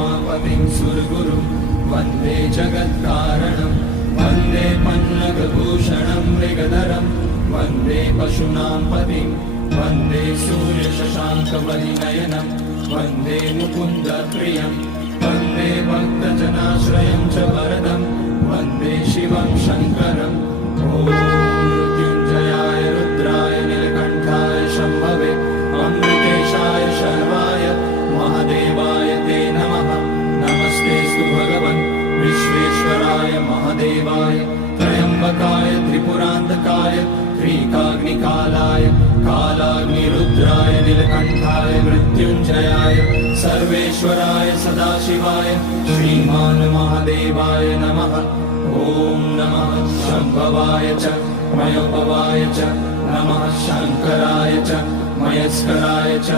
उमापतिं सुरगुरुं वन्दे जगत्कारणं वन्दे पन्नगभूषणं मृगधरं वन्दे पशूनां पतिं वन्दे सूर्यशशाङ्कवलिनयनं वन्दे मुकुन्दप्रियं वन्दे भक्तजनाश्रयं च वरदं वन्दे शिवं शङ्करम् ॐ मृत्युञ्जयाय रुद्राय नीलकण्ठाय शम्भवे अमृतेशाय शर्वाय महादेवाय ते नमः। नमस्तेऽस्तु भगवन् विश्वेश्वराय महादेवाय त्र्यम्बकाय त्रिपुरान्तकाय त्रिकाग्निकालाय कालाग्निरुद्राय नीलकण्ठाय मृत्युञ्जयाय सर्वेश्वराय सदाशिवाय श्रीमान् महादेवाय नमः। ॐ नमः शम्भवाय च मयोपवाय च नमः शङ्कराय च मयस्कराय च